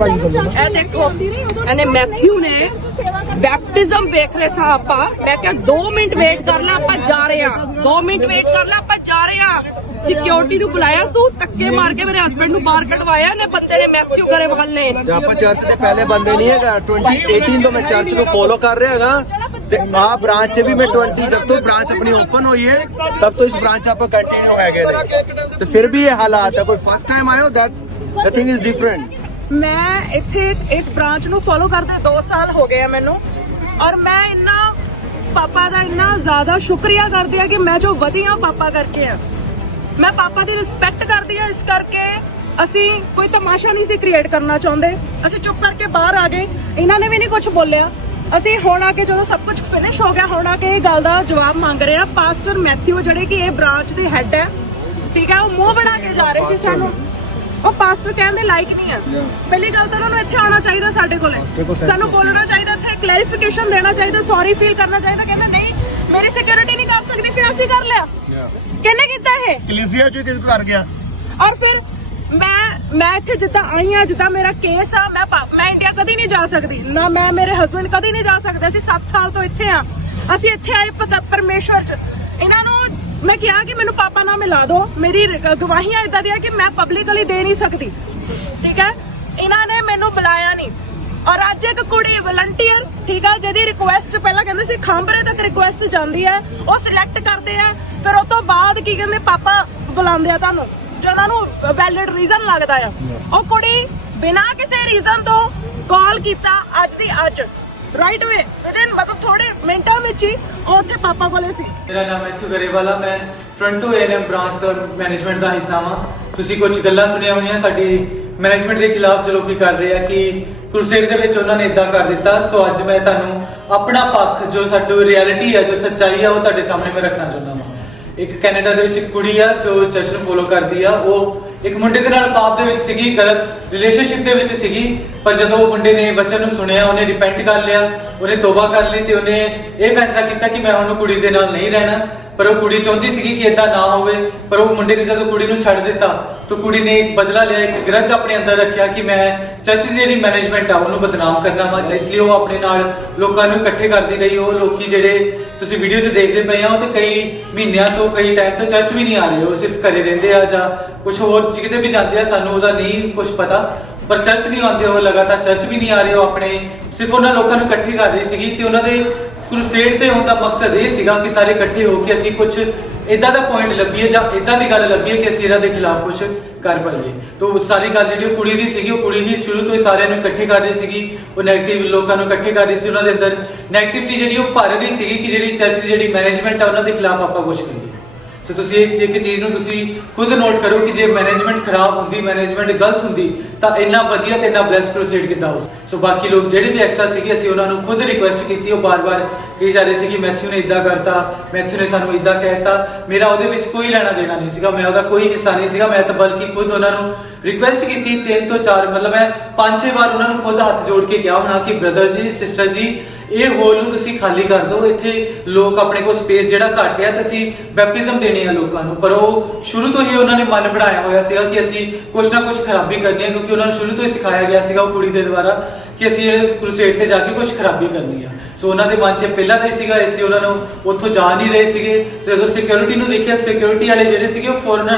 ਇਹ ਦੇਖੋ ਇਹਨੇ ਮੈਥਿਊ ਨੇ ਬੈਪਟਿਜ਼ਮ ਵੇਖ ਰਹੇ ਸਾਂ ਆਪਾਂ। ਮੈਂ ਕਿਹਾ 2 ਮਿੰਟ ਵੇਟ ਕਰ ਲੈ ਆਪਾਂ ਜਾ ਰਹੇ ਆ 2 ਮਿੰਟ ਵੇਟ ਕਰ ਲੈ ਆਪਾਂ ਜਾ ਰਹੇ ਆ ਸਿਕਿਉਰਿਟੀ ਨੂੰ ਬੁਲਾਇਆ ਤੂੰ ਧੱਕੇ ਮਾਰ ਕੇ ਮੇਰੇ ਹਸਬੰਡ ਨੂੰ ਬਾਹਰ ਕਢਵਾਇਆ ਨੇ ਬੰਦੇ ਨੇ ਮੈਥਿਊ ਨੇ। ਤੇ ਆਪਾਂ ਚਰਚ ਦੇ ਪਹਿਲੇ ਬੰਦੇ ਨਹੀਂ ਹੈਗਾ 2018 ਤੋਂ ਮੈਂ ਚਰਚ ਨੂੰ ਫੋਲੋ ਕਰ ਰਿਹਾ ਹੈਗਾ। ਤੇ ਆ ਬ੍ਰਾਂਚ ਵੀ ਮੈਂ 20 ਜਦ ਤੋਂ ਬ੍ਰਾਂਚ ਆਪਣੀ ਓਪਨ ਹੋਈ ਹੈ ਤਬ ਤੋਂ ਇਸ ਬ੍ਰਾਂਚ ਆਪਾਂ ਕੰਟੀਨਿਊ ਹੈਗੇ ਨੇ। ਤੇ ਫਿਰ ਵੀ ਇਹ ਹਾਲਾਤ ਹੈ ਕੋਈ ਫਸਟ ਟਾਈਮ ਆਇਓ that the thing is different ਮੈਂ ਇੱਥੇ ਇਸ ਬ੍ਰਾਂਚ ਨੂੰ ਫੋਲੋ ਕਰਦੇ 2 ਸਾਲ ਹੋ ਗਏ ਆ ਮੈਨੂੰ। ਔਰ ਮੈਂ ਇੰਨਾ ਪਾਪਾ ਦਾ ਇੰਨਾ ਜ਼ਿਆਦਾ ਸ਼ੁਕਰੀਆ ਕਰਦੀ ਆ ਕਿ ਮੈਂ ਜੋ ਵਧੀਆ ਪਾਪਾ ਕਰਕੇ ਆ। ਮੈਂ ਪਾਪਾ ਦੀ ਰਿਸਪੈਕਟ ਕਰਦੀ ਆ ਇਸ ਕਰਕੇ। ਅਸੀਂ ਕੋਈ ਤਮਾਸ਼ਾ ਨਹੀਂ ਸੀ ਕ੍ਰੀਏਟ ਕਰਨਾ ਚਾਹੁੰਦੇ। ਅਸੀਂ ਚੁੱਪ ਕਰਕੇ ਬਾਹਰ ਆ ਗਏ। ਇਹਨਾਂ ਨੇ ਵੀ ਨਹੀਂ ਕੁਝ ਬੋਲਿਆ। ਅਸੀਂ ਹੁਣ ਆ ਕੇ ਜਦੋਂ ਸਭ ਕੁਝ ਫਿਨਿਸ਼ ਹੋ ਗਿਆ, ਹੁਣ ਆ ਕੇ ਇਹ ਗੱਲ ਦਾ ਜਵਾਬ ਮੰਗ ਰਹੇ ਆ ਪਾਸਟਰ ਮੈਥਿਊ ਜਿਹੜੇ ਕਿ ਇਹ ਬ੍ਰਾਂਚ ਦੇ ਹੈੱਡ ਹੈ, ਠੀਕ ਹੈ, ਉਹ ਮੂੰਹ ਬਣਾ ਕੇ ਜਾ ਰਹੇ ਸੀ ਸਾਨੂੰ। ਉਹ ਪਾਸਟਰ ਕਹਿਣ ਦੇ ਲਾਇਕ ਨਹੀਂ ਆ। ਪਹਿਲੀ ਗੱਲ ਤਾਂ ਉਹਨਾਂ ਨੂੰ ਇੱਥੇ ਆਉਣਾ ਚਾਹੀਦਾ ਸਾਡੇ ਕੋਲੇ। ਸਾਨੂੰ ਬੋਲਣਾ ਚਾਹੀਦਾ ਇੱਥੇ ਕਲੈਰੀਫਿਕੇਸ਼ਨ ਦੇਣਾ ਚਾਹੀਦਾ ਸੌਰੀ ਫੀਲ ਕਰਨਾ ਚਾਹੀਦਾ ਕਹਿੰਦੇ ਨਹੀਂ ਮੇਰੀ ਸਿਕਿਉਰਿਟੀ ਨਹੀਂ ਕਰ ਸਕਦੀ ਫਿਰ ਅਸੀਂ ਕਰ ਲਿਆ। ਕਿੰਨੇ ਕੀਤਾ ਇਹ? ਕਲੀਸਿਆ ਚ ਕਿਸ ਕਰ ਗਿਆ? ਔਰ ਫਿਰ ਮੈਂ ਮੈਂ ਇੱਥੇ ਜਿੱਦਾਂ ਆਈ ਆ ਜਿੱਦਾਂ ਮੇਰਾ ਕੇਸ ਆ ਮੈਂ ਮੈਂ ਇੰਡੀਆ ਕਦੀ ਨਹੀਂ ਜਾ ਸਕਦੀ। ਨਾ ਮੈਂ ਮੇਰੇ ਹਸਬੰਡ ਕਦੀ ਨਹੀਂ ਜਾ ਸਕਦੇ। ਅਸੀਂ 7 ਸਾਲ ਤੋਂ ਇੱਥੇ ਆ। ਅਸੀਂ ਇੱਥੇ ਆਏ ਪਰਮੇਸ਼ਵਰ ਚ। ਇਹਨਾਂ ਮੈਂ ਕਿਹਾ ਕਿ ਮੈਨੂੰ ਪਾਪਾ ਨਾਲ ਮਿਲਾ ਦਿਓ। ਮੇਰੀ ਗਵਾਹੀਆਂ ਇਦਾਂ ਦੀਆਂ ਕਿ ਮੈਂ ਪਬਲਿਕਲੀ ਦੇ ਨਹੀਂ ਸਕਦੀ। ਠੀਕ ਹੈ? ਇਹਨਾਂ ਨੇ ਮੈਨੂੰ ਬੁਲਾਇਆ ਨਹੀਂ। ਔਰ ਅੱਜ ਇੱਕ ਕੁੜੀ ਵਲੰਟੀਅਰ ਠੀਕ ਹੈ ਜਿਹਦੀ ਰਿਕੁਐਸਟ ਪਹਿਲਾਂ ਕਹਿੰਦੇ ਸੀ ਖਾਂਬਰੇ ਤੱਕ ਰਿਕੁਐਸਟ ਜਾਂਦੀ ਹੈ, ਉਹ ਸਿਲੈਕਟ ਕਰਦੇ ਆ। ਫਿਰ ਉਸ ਤੋਂ ਬਾਅਦ ਕੀ ਕਹਿੰਦੇ, ਪਾਪਾ ਬੁਲਾਉਂਦੇ ਆ ਤੁਹਾਨੂੰ, ਜੋ ਉਹਨਾਂ ਨੂੰ ਵੈਲਿਡ ਰੀਜ਼ਨ ਲੱਗਦਾ ਆ। ਉਹ ਕੁੜੀ ਬਿਨਾਂ ਕਿਸੇ ਰੀਜ਼ਨ ਤੋਂ ਕਾਲ ਕੀਤਾ ਅੱਜ ਦੀ ਅੱਜ। ਰਾਈਟ ਵੇ ਵਿਦਿਨ ਮਤਲਬ ਉਹ ਉੱਥੇ ਪਾਪਾ ਕੋਲੇ ਸੀ। ਮੇਰਾ ਨਾਮ ਮੈਥਿਊ ਗਰੇਵਾਲਾ, ਮੈਂ ਟੋਰਾਂਟੋ ਏਐਨਐਮ ਬ੍ਰਾਂਚ ਦਾ ਮੈਨੇਜਮੈਂਟ ਦਾ ਹਿੱਸਾ ਹਾਂ ਤੁਸੀਂ ਕੁਝ ਗੱਲਾਂ ਸੁਣੀਆਂ ਹੋਣੀਆਂ ਸਾਡੀ ਮੈਨੇਜਮੈਂਟ ਦੇ ਖਿਲਾਫ ਜੋ ਲੋਕੀ ਕਰ ਰਹੇ ਆ ਕਿ ਕ੍ਰੂਸੇਡ ਦੇ ਵਿੱਚ ਉਹਨਾਂ ਨੇ ਇਦਾਂ ਕਰ ਦਿੱਤਾ। ਸੋ ਅੱਜ ਮੈਂ ਤੁਹਾਨੂੰ ਆਪਣਾ ਪੱਖ, ਜੋ ਸਾਡੀ ਰਿਐਲਿਟੀ ਹੈ ਜੋ ਸੱਚਾਈ ਆ, ਉਹ ਤੁਹਾਡੇ ਸਾਹਮਣੇ ਮੈਂ ਰੱਖਣਾ ਚਾਹੁੰਦਾ ਹਾਂ ਇੱਕ ਕੈਨੇਡਾ ਦੇ ਵਿੱਚ ਇੱਕ ਕੁੜੀ ਆ, ਜੋ ਚਰਚ ਨੂੰ ਫੋਲੋ ਕਰਦੀ ਆ। ਉਹ ਇੱਕ ਮੁੰਡੇ ਦੇ ਨਾਲ ਪਾਪ ਦੇ ਵਿੱਚ ਸੀਗੀ, ਗਲਤ ਰਿਲੇਸ਼ਨਸ਼ਿਪ ਦੇ ਵਿੱਚ ਸੀਗੀ। ਪਰ ਜਦੋਂ ਉਹ ਮੁੰਡੇ ਨੇ ਵਚਨ ਨੂੰ ਸੁਣਿਆ, ਉਹਨੇ ਰਿਪੈਂਟ ਕਰ ਲਿਆ, ਉਹਨੇ ਤੋਬਾ ਕਰ ਲਈ ਤੇ ਉਹਨੇ ਇਹ ਫੈਸਲਾ ਕੀਤਾ ਕਿ ਮੈਂ ਹੁਣ ਕੁੜੀ ਦੇ ਨਾਲ ਨਹੀਂ ਰਹਿਣਾ। ਪਰ ਉਹ ਕੁੜੀ ਚਾਹੁੰਦੀ ਸੀਗੀ ਕਿ ਇਦਾਂ ਨਾ ਹੋਵੇ, ਪਰ ਉਹ ਮੁੰਡੇ ਨੇ ਜਦੋਂ ਕੁੜੀ ਨੂੰ ਛੱਡ ਦਿੱਤਾ, ਤਾਂ ਕੁੜੀ ਨੇ ਬਦਲਾ ਲਿਆ, ਇੱਕ ਗਰਜ ਆਪਣੇ ਅੰਦਰ ਰੱਖਿਆ ਕਿ ਮੈਂ ਚਰਚ ਦੀ ਜਿਹੜੀ ਮੈਨੇਜਮੈਂਟ ਆ, ਉਹਨੂੰ ਬਦਨਾਮ ਕਰਨਾ ਵਾ। ਇਸ ਲਈ ਉਹ ਆਪਣੇ ਨਾਲ ਲੋਕਾਂ ਨੂੰ ਇਕੱਠੇ ਕਰਦੀ ਰਹੀ। ਉਹ ਲੋਕੀ ਜਿਹੜੇ ਤੁਸੀਂ ਵੀਡੀਓ 'ਚ ਦੇਖਦੇ ਪਏ ਆ, ਉਹ ਤੇ ਕਈ ਮਹੀਨਿਆਂ ਤੋਂ, ਕਈ ਟਾਈਮ ਤੋਂ ਚਰਚ ਵੀ ਨਹੀਂ ਆ ਰਹੇ। ਉਹ ਸਿਰਫ ਘਰੇ ਰਹਿੰਦੇ ਆ ਜਾਂ ਕੁਝ ਹੋਰ ਕਿਤੇ ਵੀ ਜਾਂਦੇ ਆ, ਸਾਨੂੰ ਉਹਦਾ ਨਹੀਂ ਕੁਝ ਪਤਾ। ਪਰ ਚਰਚ ਨਹੀਂ ਆਉਂਦੇ, ਉਹ ਲਗਾਤਾਰ ਚਰਚ ਵੀ ਨਹੀਂ ਆ ਰਹੇ, ਉਹ ਆਪਣੇ ਸਿਰਫ ਉਹਨਾਂ ਲੋਕਾਂ ਨੂੰ ਇਕੱਠੇ ਕਰ ਰਹੀ ਸੀਗੀ ਤੇ ਉਹਨਾਂ ਦੇ ਕ੍ਰੂਸੇਡ ਤੇ ਹੋਣ ਦਾ ਮਕਸਦ ਇਹ ਸੀਗਾ ਕਿ ਸਾਰੇ ਇਕੱਠੇ ਹੋ ਕੇ ਅਸੀਂ ਕੁਝ ਇਦਾਂ ਦਾ ਪੁਆਇੰਟ ਲੱਭੀਏ ਜਾਂ ਇਦਾਂ ਦੀ ਗੱਲ ਲੱਭੀਏ ਕਿ ਅਸੀਂ ਇਹਨਾਂ ਦੇ ਖਿਲਾਫ ਕੁਝ ਕਰ ਪਾਈਏ। ਤੋਂ ਸਾਰੀ ਗੱਲ ਜਿਹੜੀ ਉਹ ਕੁੜੀ ਦੀ ਸੀਗੀ, ਉਹ ਕੁੜੀ ਹੀ ਸ਼ੁਰੂ ਤੋਂ ਹੀ ਸਾਰਿਆਂ ਨੂੰ ਇਕੱਠੇ ਕਰ ਰਹੀ ਸੀਗੀ, ਉਹ 네ਗੇਟਿਵ ਲੋਕਾਂ ਨੂੰ ਇਕੱਠੇ ਕਰ ਰਹੀ ਸੀ, ਉਹਨਾਂ ਦੇ ਅੰਦਰ 네ਗੇਟਿਵਿਟੀ ਜਿਹੜੀ ਉਹ ਭਰ ਰਹੀ ਸੀਗੀ ਕਿ ਜਿਹੜੀ ਚਰਚ ਦੀ ਜਿਹੜੀ ਮੈਨੇਜਮੈਂਟ ਆ, ਉਹਨਾਂ ਦੇ ਖਿਲਾਫ ਆਪਾਂ ਕੁਝ ਕਰੀਏ। ਸੋ ਤੁਸੀਂ ਇੱਕ ਇੱਕ ਚੀਜ਼ ਨੂੰ ਤੁਸੀਂ ਖੁਦ ਨੋਟ ਕਰੋ ਕਿ ਜੇ ਮੈਨੇਜਮੈਂਟ ਖਰਾਬ ਹੁੰਦੀ ਮੈਨੇਜਮੈਂਟ ਗਲਤ ਹੁੰਦੀ, ਤਾਂ ਇੰਨਾ ਵਧੀਆ ਤੇ ਇੰਨਾ ਬਲੈਸ ਪ੍ਰੋਸੀਡ ਕਿੱਦਾਂ ਹੋ ਸੋ ਬਾਕੀ ਲੋਕ ਜਿਹੜੇ ਵੀ ਐਕਸਟਰਾ ਸੀਗੇ, ਅਸੀਂ ਉਹਨਾਂ ਨੂੰ ਖੁਦ ਰਿਕੁਐਸਟ ਕੀਤੀ, ਉਹ ਬਾਰ-ਬਾਰ ਕਹੀ ਜਾ ਰਹੇ ਸੀ ਕਿ ਮੈਥਿਊ ਨੇ ਇਦਾਂ ਕਰਤਾ, ਮੈਥਿਊ ਨੇ ਸਾਨੂੰ ਇਦਾਂ ਕਹਿਤਾ। ਮੇਰਾ ਉਹਦੇ ਵਿੱਚ ਕੋਈ ਲੈਣਾ ਦੇਣਾ ਨਹੀਂ ਸੀਗਾ, ਮੈਂ ਉਹਦਾ ਕੋਈ ਹਿੱਸਾ ਨਹੀਂ ਸੀਗਾ, ਮੈਂ ਤਾਂ ਬਲਕਿ ਖੁਦ ਉਹਨਾਂ ਨੂੰ ਰਿਕੁਐਸਟ ਕੀਤੀ, ਤਿੰਨ ਤੋਂ ਚਾਰ, ਮਤਲਬ ਮੈਂ ਪੰਜ ਛੇ ਵਾਰ ਉਹਨਾਂ ਨੂੰ ਖੁਦ ਹੱਥ ਜੋੜ ਕੇ ਕਿਹਾ ਹੋਣਾ ਕਿ ਬ੍ਰਦਰ ਜੀ ਸਿਸਟਰ ਜੀ ਇਹ ਹੋਲ ਨੂੰ ਤੁਸੀਂ ਖਾਲੀ ਕਰ ਦਿਓ, ਇੱਥੇ ਲੋਕ ਆਪਣੇ ਕੋਲ ਸਪੇਸ ਜਿਹੜਾ ਘੱਟ ਆ ਤੇ ਅਸੀਂ ਬੈਪਟਿਜ਼ਮ ਦੇਣੇ ਆ ਲੋਕਾਂ ਨੂੰ। ਪਰ ਉਹ ਸ਼ੁਰੂ ਤੋਂ ਹੀ ਉਹਨਾਂ ਨੇ ਮਨ ਬਣਾਇਆ ਹੋਇਆ ਸੀਗਾ ਕਿ ਅਸੀਂ ਕੁਛ ਨਾ ਕੁਛ ਖਰਾਬੀ ਕਰਨੀ ਹੈ, ਕਿਉਂਕਿ ਉਹਨਾਂ ਨੂੰ ਸ਼ੁਰੂ ਤੋਂ ਹੀ ਸਿਖਾਇਆ ਗਿਆ ਸੀਗਾ ਉਹ ਕੁੜੀ ਦੇ ਦੁਆਰਾ। ਕਿ ਅਸੀਂ ਇਹ ਕ੍ਰੂਸੇਡ ਤੇ ਜਾ ਕੇ ਕੁਛ ਖਰਾਬੀ ਕਰਨੀ ਆ। ਸੋ ਉਹਨਾਂ ਦੇ ਮਨ 'ਚ ਪਹਿਲਾਂ ਤਾਂ ਹੀ ਸੀਗਾ, ਇਸ ਲਈ ਉਹਨਾਂ ਨੂੰ ਉੱਥੋਂ ਜਾ ਨਹੀਂ ਰਹੇ ਸੀਗੇ। ਤੇ ਜਦੋਂ ਸਿਕਿਉਰਿਟੀ ਨੂੰ ਦੇਖਿਆ ਸਿਕਿਉਰਿਟੀ ਵਾਲੇ ਜਿਹੜੇ ਸੀਗੇ, ਉਹ ਫੋਰਨਰ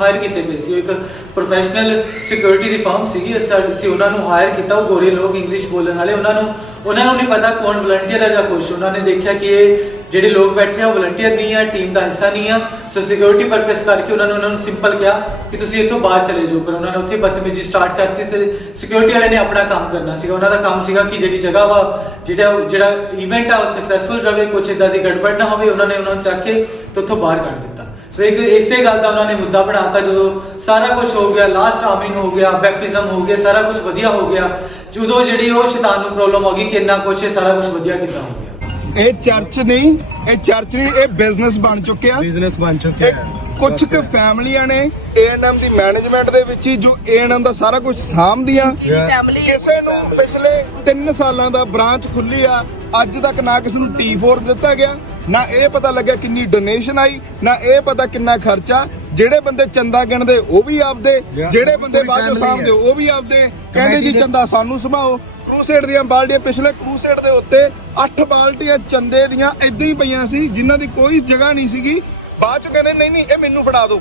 ਹਾਇਰ ਕੀਤੇ ਪਏ ਸੀ। ਉਹ ਇੱਕ ਪ੍ਰੋਫੈਸ਼ਨਲ ਸਿਕਿਉਰਿਟੀ ਦੀ ਫਰਮ ਸੀਗੀ ਅਸੀਂ ਅਸੀਂ ਉਹਨਾਂ ਨੂੰ ਹਾਇਰ ਕੀਤਾ। ਉਹ ਗੋਰੇ ਲੋਕ ਇੰਗਲਿਸ਼ ਬੋਲਣ ਵਾਲੇ, ਉਹਨਾਂ ਨੂੰ ਉਹਨਾਂ ਨੂੰ ਨਹੀਂ ਪਤਾ ਕੌਣ ਵਲੰਟੀਅਰ ਹੈ ਜਾਂ ਕੁਛ। ਉਹਨਾਂ ਨੇ ਦੇਖਿਆ ਕਿ ਇਹ ਜਿਹੜੇ ਲੋਕ ਬੈਠੇ ਆ, ਉਹ ਵਲੰਟੀਅਰ ਨਹੀਂ ਆ ਟੀਮ ਦਾ ਹਿੱਸਾ ਨਹੀਂ ਆ। ਸੋ ਸਿਕਿਉਰਿਟੀ ਪਰਪਸ ਕਰਕੇ ਉਹਨਾਂ ਨੇ, ਉਹਨਾਂ ਨੂੰ ਸਿੰਪਲ ਕਿਹਾ ਕਿ ਤੁਸੀਂ ਇੱਥੋਂ ਬਾਹਰ ਚਲੇ ਜਾਓ। ਪਰ ਉਹਨਾਂ ਨੇ ਉੱਥੇ ਬਦਤਮੀਜ਼ੀ ਸਟਾਰਟ ਕਰਤੀ ਤੇ ਸਿਕਿਉਰਿਟੀ ਵਾਲੇ ਨੇ ਆਪਣਾ ਕੰਮ ਕਰਨਾ ਸੀਗਾ। ਉਹਨਾਂ ਦਾ ਕੰਮ ਸੀਗਾ ਕਿ ਜਿਹੜੀ ਜਗ੍ਹਾ ਵਾ, ਜਿਹੜਾ ਜਿਹੜਾ ਇਵੈਂਟ ਆ, ਉਹ ਸਕਸੈਸਫੁਲ ਰਹੇ ਕੁਛ ਇਦਾਂ ਦੀ ਗੜਬੜ ਨਾ ਹੋਵੇ, ਉਹਨਾਂ ਨੇ ਉਹਨਾਂ ਨੂੰ ਚੱਕ ਕੇ ਤੇ ਉੱਥੋਂ ਬਾਹਰ ਕੱਢ ਦਿੱਤਾ। ਸੋ ਇੱਕ ਇਸੇ ਗੱਲ ਦਾ ਉਹਨਾਂ ਨੇ ਮੁੱਦਾ ਬਣਾਤਾ, ਜਦੋਂ ਸਾਰਾ ਕੁਝ ਹੋ ਗਿਆ ਲਾਸਟ ਆਮਿਨ ਹੋ ਗਿਆ ਬੈਪਟਿਜ਼ਮ ਹੋ ਗਿਆ, ਸਾਰਾ ਕੁਝ ਵਧੀਆ ਹੋ ਗਿਆ, ਜਦੋਂ ਜਿਹੜੀ ਉਹ ਸ਼ੈਤਾਨ ਨੂੰ ਪ੍ਰੋਬਲਮ ਆ ਗਈ ਕਿ ਇੰਨਾ ਕੁਝ ਸਾਰਾ ਕੁਝ ਵਧੀਆ ਕਿੱਦਾਂ ਹੋ ਗਿਆ? ਇਹ ਚਰਚ ਨਹੀਂ ਇਹ ਚਰਚ ਨਹੀਂ ਇਹ ਬਿਜ਼ਨਸ ਬਣ ਚੁੱਕਿਆ। ਬਿਜ਼ਨਸ ਬਣ ਚੁੱਕਿਆ ਹੈ ਕੁਝ ਕੁ ਫੈਮਲੀਆਂ ਨੇ ਏਐਨਐਮ ਦੀ ਮੈਨੇਜਮੈਂਟ ਦੇ ਵਿੱਚ ਹੀ ਜੋ ਏਐਨਐਮ ਦਾ ਸਾਰਾ ਕੁਝ ਸਾਂਭਦੀਆਂ। ਫੈਮਿਲੀ ਕਿਸੇ ਨੂੰ ਪਿਛਲੇ 3 ਸਾਲਾਂ ਦਾ ਬ੍ਰਾਂਚ ਖੁੱਲੀ ਆ ਅੱਜ ਤੱਕ ਨਾ ਕਿਸੇ ਨੂੰ T4 ਦਿੱਤਾ ਗਿਆ ਨਾ ਇਹ ਪਤਾ ਲੱਗਿਆ ਕਿੰਨੀ ਡੋਨੇਸ਼ਨ ਆਈ ਨਾ ਇਹ ਪਤਾ ਕਿੰਨਾ ਖਰਚਾ। ਜਿਹੜੇ ਬੰਦੇ ਚੰਦਾ ਗਿਣਦੇ ਉਹ ਵੀ ਆਪਦੇ। ਜਿਹੜੇ ਬੰਦੇ ਬਾਅਦ ਚੋਂ ਸਾਹਮਣੇ ਉਹ ਵੀ ਆਪਦੇ। ਕਹਿੰਦੇ ਜੀ ਚੰਦਾ ਸਾਨੂੰ ਸਮਾਓ ਕਰੂਸੇਡ ਦੀਆਂ ਬਾਲਟੀਆਂ ਪਿਛਲੇ ਕਰੂਸੇਡ ਦੇ ਉੱਤੇ 8 ਬਾਲਟੀਆਂ ਚੰਦੇ ਦੀਆਂ ਇਦਾਂ ਹੀ ਪਈਆਂ ਸੀ ਜਿਨ੍ਹਾਂ ਦੀ ਕੋਈ ਜਗ੍ਹਾ ਨਹੀਂ ਸੀਗੀ। ਬਾਅਦ ਚ ਕਹਿੰਦੇ ਨਹੀਂ ਨਹੀਂ ਇਹ ਮੈਨੂੰ ਫੜਾ ਦਿਓ।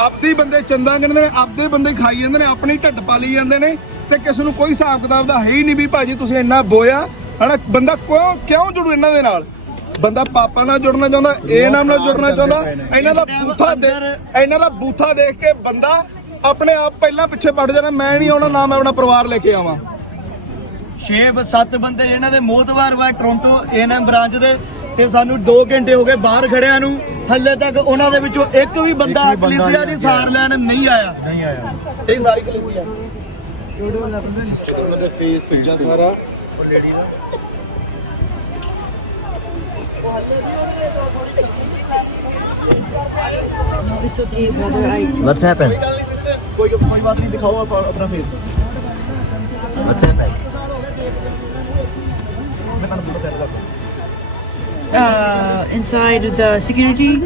ਆਪਦੀ ਬੰਦੇ ਚੰਦਾ ਗਿਣਦੇ ਨੇ ਆਪਦੇ ਬੰਦੇ ਖਾਈ ਜਾਂਦੇ ਨੇ ਆਪਣੀ ਢੱਡ ਪਾਲੀ ਜਾਂਦੇ ਨੇ ਤੇ ਕਿਸੇ ਨੂੰ ਕੋਈ ਹਿਸਾਬ ਕਿਤਾਬ ਦਾ ਹੈ ਹੀ ਨਹੀਂ ਵੀ ਭਾਜੀ ਤੁਸੀਂ ਇੰਨਾ ਬੋਇਆ। ਹਨਾ ਬੰਦਾ ਕਿਉਂ ਕਿਉਂ ਜੁੜੂ ਇਹਨਾਂ ਦੇ ਨਾਲ? ਬੰਦਾ ਪਾਪਾ ਨਾਲ ਜੁੜਨਾ ਚਾਹੁੰਦਾ ਇਹ ਨਾਮ ਨਾਲ ਜੁੜਨਾ ਚਾਹੁੰਦਾ। ਇਹਨਾਂ ਦਾ ਬੂਥਾ ਦੇ ਇਹਨਾਂ ਦਾ ਬੂਥਾ ਦੇਖ ਕੇ ਬੰਦਾ ਆਪਣੇ ਆਪ ਪਹਿਲਾਂ ਪਿੱਛੇ ਪੜ ਜਾਣਾ ਮੈਂ ਨਹੀਂ ਆਉਣਾ ਨਾ ਮੈਂ ਆਪਣਾ ਪਰਿਵਾਰ ਲੈ ਕੇ ਆਵਾਂ। 6-7 ਬੰਦੇ ਇਹਨਾਂ ਦੇ ਮੋਤਵਾਰ ਵਾ ਟੋਰਾਂਟੋ ਏਐਨਐਮ ਬ੍ਰਾਂਚ ਦੇ ਤੇ ਸਾਨੂੰ 2 ਘੰਟੇ ਹੋ ਗਏ ਬਾਹਰ ਖੜਿਆਂ ਨੂੰ। ਹੱਲੇ ਤੱਕ ਉਹਨਾਂ ਦੇ ਵਿੱਚੋਂ ਇੱਕ ਵੀ ਬੰਦਾ ਕਲੀਸਿਆ ਦੀ ਸਾਰ ਲੈਣ ਨਹੀਂ ਆਇਆ। ਨਹੀਂ ਆਇਆ। ਇਹ ਸਾਰੀ ਕਲੀਸਿਆ। ਫੇਸ ਸੁੱਜਾ ਸਾਰਾ। It's okay, brother. I What's happened? ਕੋਈ ਕੋਈ ਬਾਤ ਨਹੀਂ ਦਿਖਾਓ ਆਪ- ਆਪਣਾ face What's happened? Uh, inside the security.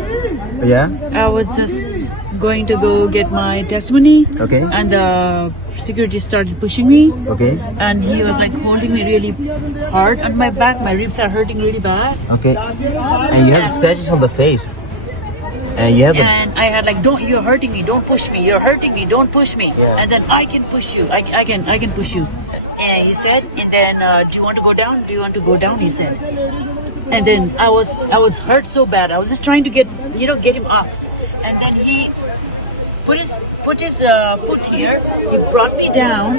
Yeah. I was just going to go get my testimony. Okay. And the security started pushing me. Okay. And he was like holding me really hard on my back. My ribs are hurting really bad. Okay. And you have scratches on the face. And you have And I had like, don't, you're hurting me. Don't push me. You're hurting me. Don't push me. Yeah. And then I can push you. I, I can, I can push you. And he said, and then, uh, do you want to go down? Do you want to go down? He said. And then I was, I was hurt so bad. I was just trying to get, you know, get him off. And then he put his, put his uh, foot here. He brought me down.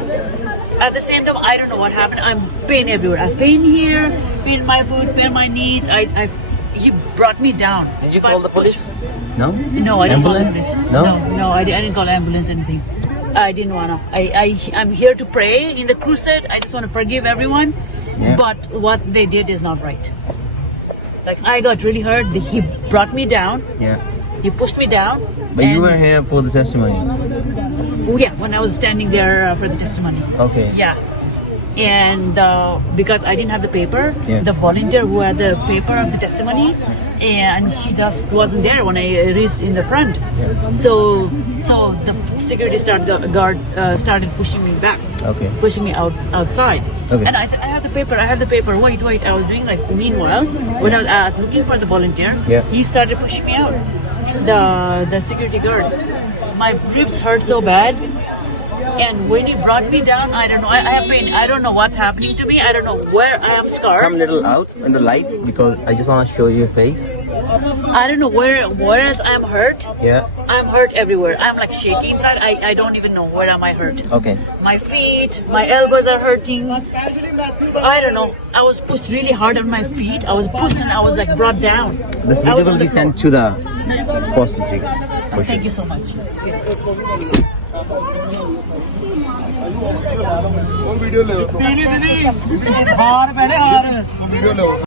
At the same time, I don't know what happened. I'm pain everywhere. I have pain here, pain in my foot, pain in my knees. I, I, he brought me down. did you But call the police? No? no, I didn't call Ambulance? ambulance. No? no, no, I, I didn't call ambulance anything. I didn't wanna. I, I, I'm here to pray in the crusade. I just want to forgive everyone. Yeah. But what they did is not right. Like I got really hurt. The- He brought me down. Yeah. He pushed me down. But you were here for the testimony. Oh yeah, when I was standing there uh, for the testimony. Okay. Yeah. And uh, because I didn't have the paper, Yeah. the volunteer who had the paper of the testimony, and she just wasn't there when I reached in the front. So, so the security start, guard uh, started pushing me back, Okay. pushing me out outside. Okay. And I said, I have the paper, I have the paper. Wait, wait. I was doing like. Meanwhile, when I was uh, looking for the volunteer, Yeah. he started pushing me out. The the security guard. My ribs hurt so bad. And when he brought me down, I don't know. I, I have pain. I don't know what's happening to me. I don't know where I am scarred. Come a little out in the light because I just want to show your face. I don't know where where else I'm hurt. Yeah. I'm hurt everywhere. I'm like shaking inside. I, I don't even know where am I hurt. Okay. My feet, my elbows are hurting. I don't know. I was pushed really hard on my feet. I was pushed and I was like brought down. This video will be sent to the postage. Thank you so much. ਉਹ video ਲਿਓ। ਦੀਦੀ ਦੀਦੀ। ਹਾਰ ਪਹਿਲੇ ਹਾਰ। Video ਲਿਓ।